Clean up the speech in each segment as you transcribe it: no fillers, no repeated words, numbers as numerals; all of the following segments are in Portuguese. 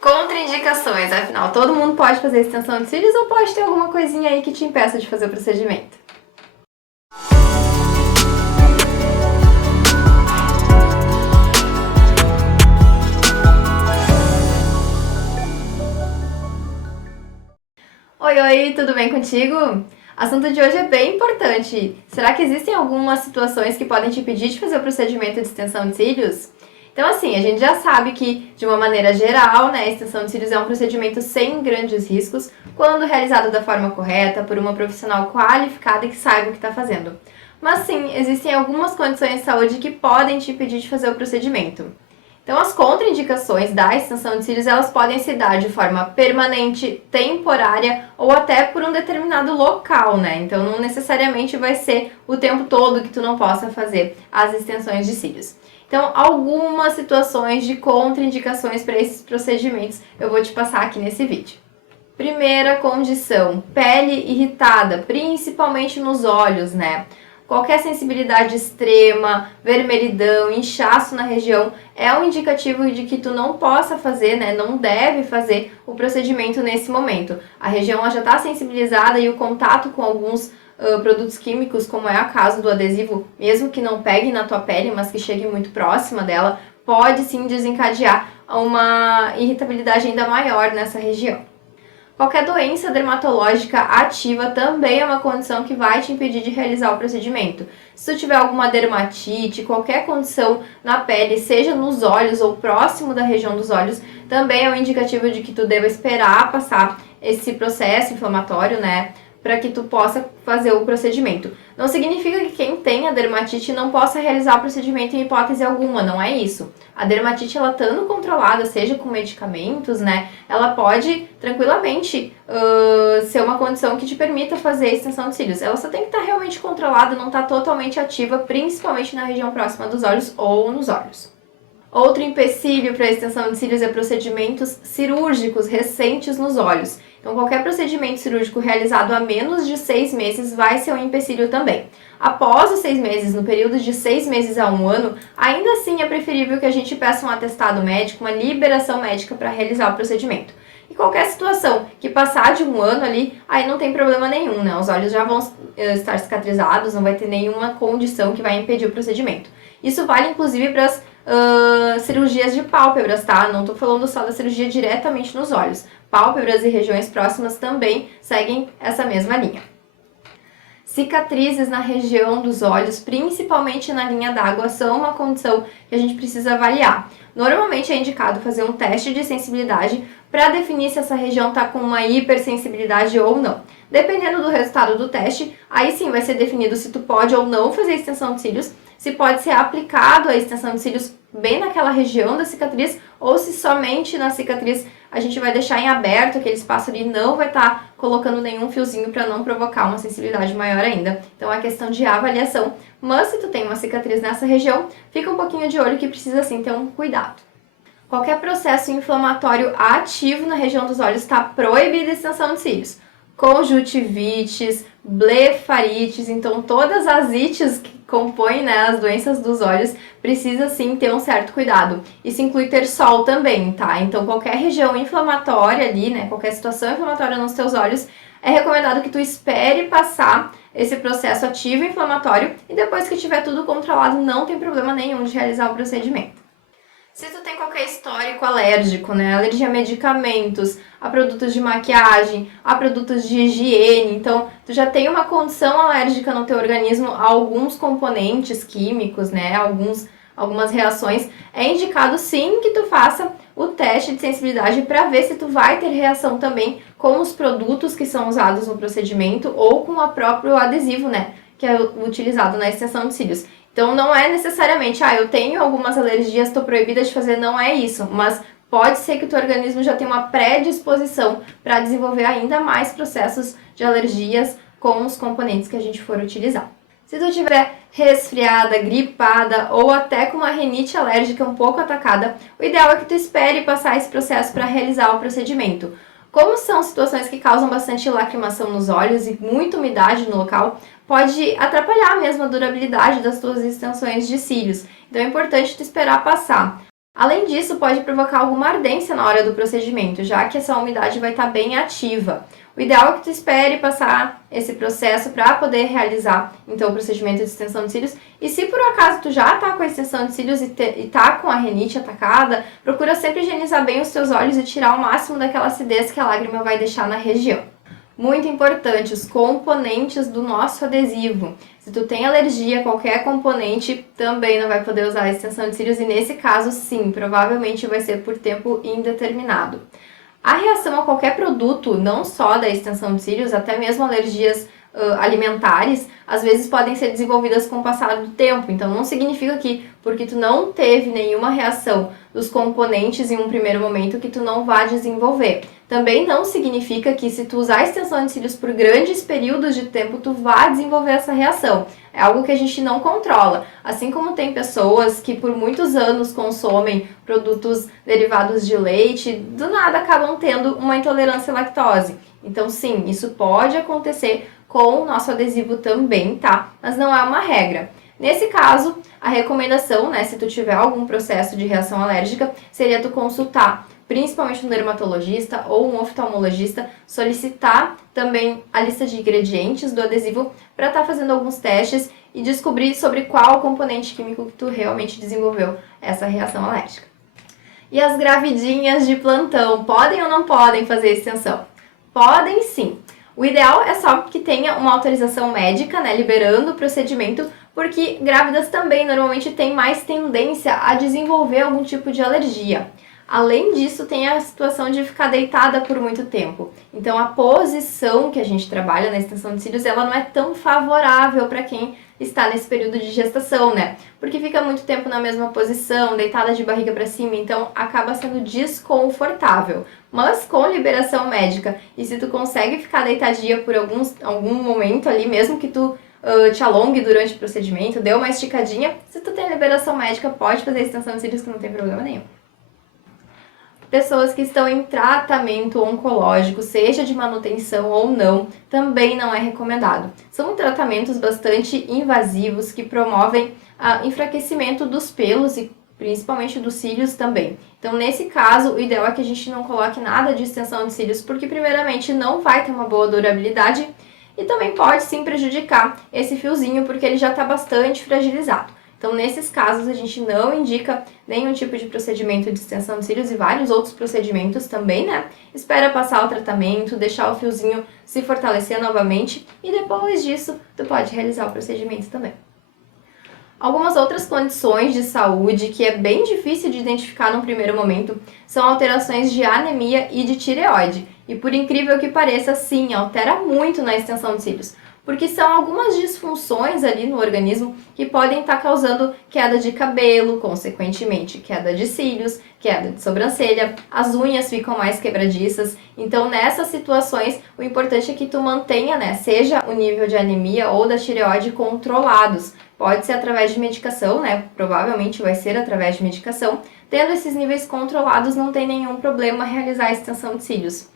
Contraindicações, afinal, todo mundo pode fazer extensão de cílios ou pode ter alguma coisinha aí que te impeça de fazer o procedimento? Oi, tudo bem contigo? O assunto de hoje é bem importante. Será que existem algumas situações que podem te impedir de fazer o procedimento de extensão de cílios? Então, assim, a gente já sabe que, de uma maneira geral, né, a extensão de cílios é um procedimento sem grandes riscos, quando realizado da forma correta, por uma profissional qualificada e que saiba o que está fazendo. Mas sim, existem algumas condições de saúde que podem te impedir de fazer o procedimento. Então, as contraindicações da extensão de cílios, elas podem se dar de forma permanente, temporária ou até por um determinado local, né? Então, não necessariamente vai ser o tempo todo que tu não possa fazer as extensões de cílios. Então, algumas situações de contraindicações para esses procedimentos eu vou te passar aqui nesse vídeo. Primeira condição, pele irritada, principalmente nos olhos, né? Qualquer sensibilidade extrema, vermelhidão, inchaço na região é um indicativo de que tu não possa fazer, né? Não deve fazer o procedimento nesse momento. A região já está sensibilizada e o contato com alguns produtos químicos, como é o caso do adesivo, mesmo que não pegue na tua pele, mas que chegue muito próxima dela, pode sim desencadear uma irritabilidade ainda maior nessa região. Qualquer doença dermatológica ativa também é uma condição que vai te impedir de realizar o procedimento. Se tu tiver alguma dermatite, qualquer condição na pele, seja nos olhos ou próximo da região dos olhos, também é um indicativo de que tu deva esperar passar esse processo inflamatório, né, para que tu possa fazer o procedimento. Não significa que quem tem a dermatite não possa realizar o procedimento em hipótese alguma, não é isso. A dermatite, ela estando controlada, seja com medicamentos, né, ela pode tranquilamente ser uma condição que te permita fazer a extensão de cílios. Ela só tem que estar realmente controlada, não estar totalmente ativa, principalmente na região próxima dos olhos ou nos olhos. Outro empecilho para a extensão de cílios é procedimentos cirúrgicos recentes nos olhos. Então, qualquer procedimento cirúrgico realizado há menos de 6 meses vai ser um empecilho também. Após os 6 meses, no período de 6 meses a 1 ano, ainda assim é preferível que a gente peça um atestado médico, uma liberação médica para realizar o procedimento. E qualquer situação que passar de 1 ano ali, aí não tem problema nenhum, né? Os olhos já vão estar cicatrizados, não vai ter nenhuma condição que vai impedir o procedimento. Isso vale inclusive para as cirurgias de pálpebras, tá? Não tô falando só da cirurgia diretamente nos olhos. Pálpebras e regiões próximas também seguem essa mesma linha. Cicatrizes na região dos olhos, principalmente na linha d'água, são uma condição que a gente precisa avaliar. Normalmente é indicado fazer um teste de sensibilidade para definir se essa região está com uma hipersensibilidade ou não. Dependendo do resultado do teste, aí sim vai ser definido se tu pode ou não fazer extensão de cílios, se pode ser aplicado a extensão de cílios bem naquela região da cicatriz ou se somente na cicatriz a gente vai deixar em aberto aquele espaço ali, não vai estar colocando nenhum fiozinho para não provocar uma sensibilidade maior ainda. Então é questão de avaliação, mas se tu tem uma cicatriz nessa região, fica um pouquinho de olho que precisa sim ter um cuidado. Qualquer processo inflamatório ativo na região dos olhos está proibida a extensão de cílios. Conjuntivites, blefarites, então todas as ites que compõem, né, as doenças dos olhos, precisa sim ter um certo cuidado. Isso inclui ter sol também, tá? Então qualquer região inflamatória ali, né, qualquer situação inflamatória nos teus olhos, é recomendado que tu espere passar esse processo ativo inflamatório e depois que tiver tudo controlado, não tem problema nenhum de realizar o procedimento. Se tu tem qualquer histórico alérgico, né, alergia a medicamentos, a produtos de maquiagem, a produtos de higiene, então tu já tem uma condição alérgica no teu organismo a alguns componentes químicos, né, algumas reações, é indicado sim que tu faça o teste de sensibilidade para ver se tu vai ter reação também com os produtos que são usados no procedimento ou com o próprio adesivo, né, que é utilizado na extensão de cílios. Então não é necessariamente, eu tenho algumas alergias, estou proibida de fazer, não é isso, mas pode ser que o teu organismo já tenha uma predisposição para desenvolver ainda mais processos de alergias com os componentes que a gente for utilizar. Se tu tiver resfriada, gripada ou até com uma rinite alérgica um pouco atacada, o ideal é que tu espere passar esse processo para realizar o procedimento. Como são situações que causam bastante lacrimação nos olhos e muita umidade no local, pode atrapalhar mesmo a durabilidade das tuas extensões de cílios. Então é importante tu esperar passar. Além disso, pode provocar alguma ardência na hora do procedimento, já que essa umidade vai estar bem ativa. O ideal é que tu espere passar esse processo para poder realizar então o procedimento de extensão de cílios. E se por acaso tu já tá com a extensão de cílios e tá com a rinite atacada, procura sempre higienizar bem os teus olhos e tirar o máximo daquela acidez que a lágrima vai deixar na região. Muito importante, os componentes do nosso adesivo. Se tu tem alergia a qualquer componente, também não vai poder usar a extensão de cílios e nesse caso sim, provavelmente vai ser por tempo indeterminado. A reação a qualquer produto, não só da extensão de cílios, até mesmo alergias alimentares, às vezes podem ser desenvolvidas com o passar do tempo. Então não significa que porque tu não teve nenhuma reação dos componentes em um primeiro momento que tu não vá desenvolver. Também não significa que se tu usar a extensão de cílios por grandes períodos de tempo, tu vá desenvolver essa reação. É algo que a gente não controla. Assim como tem pessoas que por muitos anos consomem produtos derivados de leite, do nada acabam tendo uma intolerância à lactose. Então sim, isso pode acontecer com o nosso adesivo também, tá? Mas não é uma regra. Nesse caso, a recomendação, né, se tu tiver algum processo de reação alérgica, seria tu consultar principalmente um dermatologista ou um oftalmologista, solicitar também a lista de ingredientes do adesivo para estar fazendo alguns testes e descobrir sobre qual componente químico que tu realmente desenvolveu essa reação alérgica. E as gravidinhas de plantão, podem ou não podem fazer extensão? Podem sim. O ideal é só que tenha uma autorização médica, né, liberando o procedimento, porque grávidas também normalmente têm mais tendência a desenvolver algum tipo de alergia. Além disso, tem a situação de ficar deitada por muito tempo. Então, a posição que a gente trabalha na extensão de cílios, ela não é tão favorável para quem está nesse período de gestação, né? Porque fica muito tempo na mesma posição, deitada de barriga para cima, então acaba sendo desconfortável. Mas com liberação médica, e se tu consegue ficar deitadinha por algum momento ali, mesmo que tu te alongue durante o procedimento, dê uma esticadinha, se tu tem liberação médica, pode fazer extensão de cílios que não tem problema nenhum. Pessoas que estão em tratamento oncológico, seja de manutenção ou não, também não é recomendado. São tratamentos bastante invasivos que promovem o enfraquecimento dos pelos e principalmente dos cílios também. Então, nesse caso, o ideal é que a gente não coloque nada de extensão de cílios, porque primeiramente não vai ter uma boa durabilidade e também pode sim prejudicar esse fiozinho, porque ele já está bastante fragilizado. Então, nesses casos, a gente não indica nenhum tipo de procedimento de extensão de cílios e vários outros procedimentos também, né? Espera passar o tratamento, deixar o fiozinho se fortalecer novamente e depois disso, tu pode realizar o procedimento também. Algumas outras condições de saúde que é bem difícil de identificar no primeiro momento são alterações de anemia e de tireoide. E por incrível que pareça, sim, altera muito na extensão de cílios. Porque são algumas disfunções ali no organismo que podem estar causando queda de cabelo, consequentemente queda de cílios, queda de sobrancelha, as unhas ficam mais quebradiças. Então, nessas situações, o importante é que tu mantenha, né, seja o nível de anemia ou da tireoide controlados. Pode ser através de medicação, né, provavelmente vai ser através de medicação. Tendo esses níveis controlados, não tem nenhum problema realizar a extensão de cílios.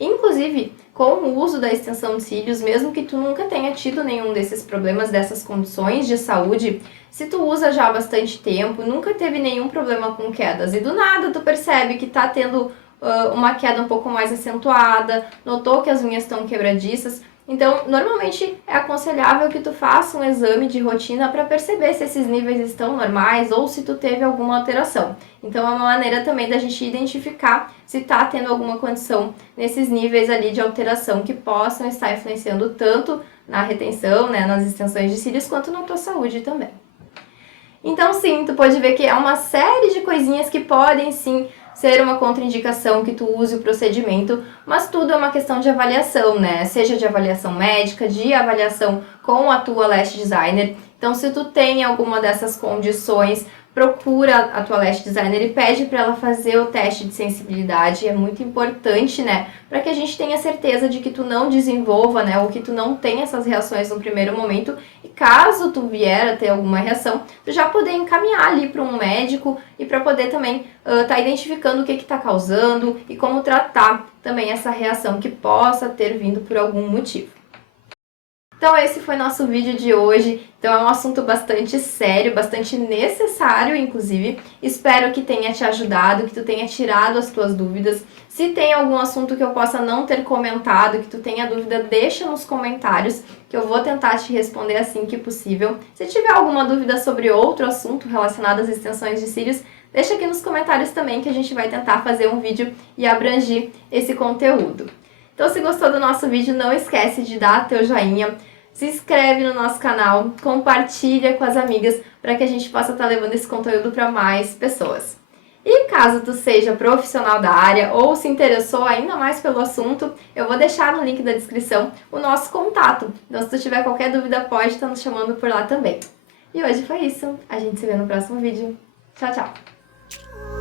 Inclusive, com o uso da extensão de cílios, mesmo que tu nunca tenha tido nenhum desses problemas, dessas condições de saúde, se tu usa já há bastante tempo, nunca teve nenhum problema com quedas e do nada tu percebe que tá tendo uma queda um pouco mais acentuada, notou que as unhas estão quebradiças, então normalmente é aconselhável que tu faça um exame de rotina para perceber se esses níveis estão normais ou se tu teve alguma alteração. Então é uma maneira também da gente identificar se está tendo alguma condição nesses níveis ali de alteração que possam estar influenciando tanto na retenção, né, nas extensões de cílios, quanto na tua saúde também. Então sim, tu pode ver que é uma série de coisinhas que podem sim ser uma contraindicação que tu use o procedimento, mas tudo é uma questão de avaliação, né? Seja de avaliação médica, de avaliação com a tua lash designer. Então, se tu tem alguma dessas condições, procura a tua lash designer e pede para ela fazer o teste de sensibilidade. É muito importante, né? Para que a gente tenha certeza de que tu não desenvolva, né? Ou que tu não tenha essas reações no primeiro momento. E caso tu vier a ter alguma reação, tu já poder encaminhar ali para um médico e para poder também tá identificando o que está causando e como tratar também essa reação que possa ter vindo por algum motivo. Então esse foi nosso vídeo de hoje. Então é um assunto bastante sério, bastante necessário, inclusive. Espero que tenha te ajudado, que tu tenha tirado as tuas dúvidas. Se tem algum assunto que eu possa não ter comentado, que tu tenha dúvida, deixa nos comentários, que eu vou tentar te responder assim que possível. Se tiver alguma dúvida sobre outro assunto relacionado às extensões de cílios, deixa aqui nos comentários também, que a gente vai tentar fazer um vídeo e abranger esse conteúdo. Então, se gostou do nosso vídeo, não esquece de dar teu joinha, se inscreve no nosso canal, compartilha com as amigas para que a gente possa estar levando esse conteúdo para mais pessoas. E caso tu seja profissional da área ou se interessou ainda mais pelo assunto, eu vou deixar no link da descrição o nosso contato. Então, se tu tiver qualquer dúvida, pode estar nos chamando por lá também. E hoje foi isso. A gente se vê no próximo vídeo. Tchau, tchau!